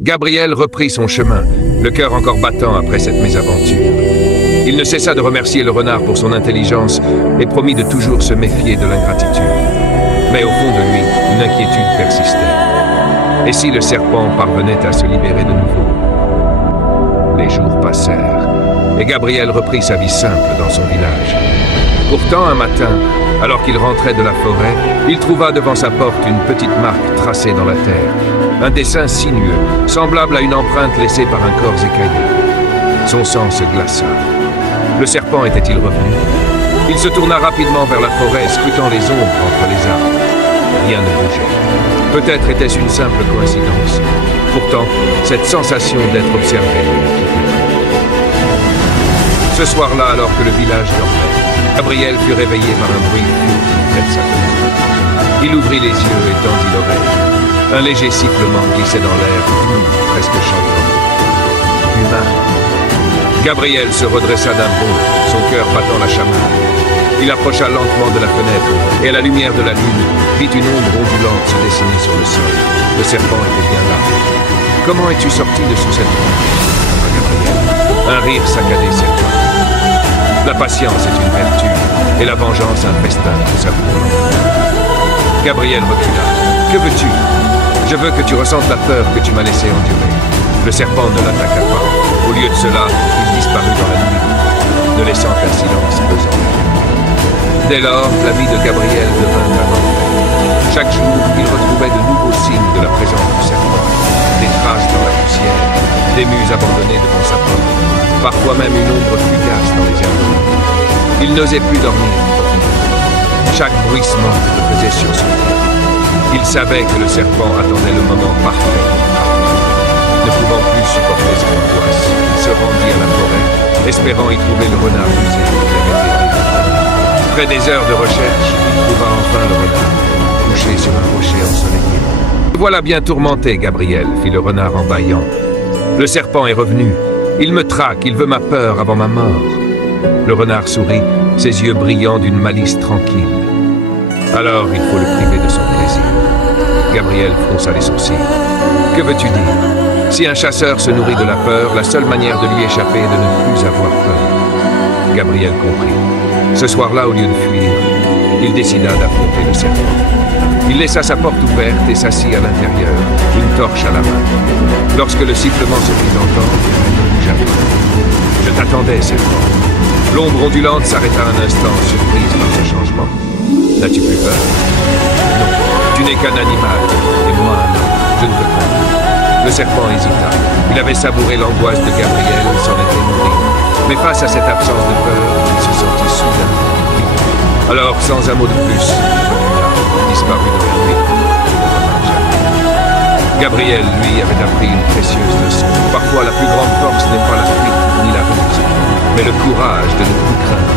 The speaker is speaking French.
Gabriel reprit son chemin, le cœur encore battant après cette mésaventure. Il ne cessa de remercier le renard pour son intelligence et promit de toujours se méfier de l'ingratitude. Mais au fond de lui, une inquiétude persistait. Et si le serpent parvenait à se libérer de nouveau? Les jours passèrent, et Gabriel reprit sa vie simple dans son village. Pourtant, un matin, alors qu'il rentrait de la forêt, il trouva devant sa porte une petite marque tracée dans la terre. Un dessin sinueux, semblable à une empreinte laissée par un corps écaillé. Son sang se glaça. Le serpent était-il revenu? Il se tourna rapidement vers la forêt, scrutant les ombres entre les arbres. Rien ne bougeait. Peut-être était-ce une simple coïncidence. Pourtant, cette sensation d'être observé ne le quittait pas. Ce soir-là, alors que le village dormait, Gabriel fut réveillé par un bruit furtif près de sa fenêtre. Il ouvrit les yeux et tendit l'oreille. Un léger sifflement glissait dans l'air, doux, presque chantant. Humain. Gabriel se redressa d'un bond, son cœur battant la chamade. Il approcha lentement de la fenêtre et à la lumière de la lune, vit une ombre ondulante se dessiner sur le sol. Le serpent était bien là. « Comment es-tu sorti de sous cette ombre ?» demanda Gabriel. Un rire saccadé s'éleva. La patience est une vertu, et la vengeance un festin tout savoureux. Gabriel recula. « Que veux-tu ? Je veux que tu ressentes la peur que tu m'as laissé endurer. » Le serpent ne l'attaqua pas. Au lieu de cela, il disparut dans la nuit, ne laissant qu'un silence pesant. Dès lors, la vie de Gabriel devint un enfer. Chaque jour, il retrouvait de nouveaux signes de la présence du serpent. Des traces dans la poussière, des muses abandonnées devant sa porte, parfois même une ombre fugace dans les herbes. Il n'osait plus dormir. Chaque bruissement le faisait sursauter. Il savait que le serpent attendait le moment parfait pour frapper. Ne pouvant plus supporter cette angoisse, il se rendit à la forêt, espérant y trouver le renard rusé qu'il avait aidé. Après des heures de recherche, il trouva enfin le renard, couché sur un rocher ensoleillé. « Voilà bien tourmenté, Gabriel, » fit le renard en bâillant. « Le serpent est revenu. Il me traque, il veut ma peur avant ma mort. » Le renard sourit, ses yeux brillants d'une malice tranquille. « Alors, il faut le priver de son plaisir. » Gabriel fronça les sourcils. « Que veux-tu dire ? Si un chasseur se nourrit de la peur, la seule manière de lui échapper est de ne plus avoir peur. » Gabriel comprit. Ce soir-là, au lieu de fuir, il décida d'affronter le serpent. Il laissa sa porte ouverte et s'assit à l'intérieur, une torche à la main. Lorsque le sifflement se fit entendre, il ne bougea pas. « Je t'attendais, serpent. » L'ombre ondulante s'arrêta un instant, surprise par ce changement. « N'as-tu plus peur ? » « Non, tu n'es qu'un animal, et moi un homme. Je ne te comprends pas. » Le serpent hésita. Il avait savouré l'angoisse de Gabriel, il s'en était nourri. Mais face à cette absence de peur, il se sentit soudain. Alors, sans un mot de plus, il disparut de la nuit. Gabriel, lui, avait appris une précieuse leçon. Parfois, la plus grande force n'est pas la fuite ni la ruse, mais le courage de ne plus craindre.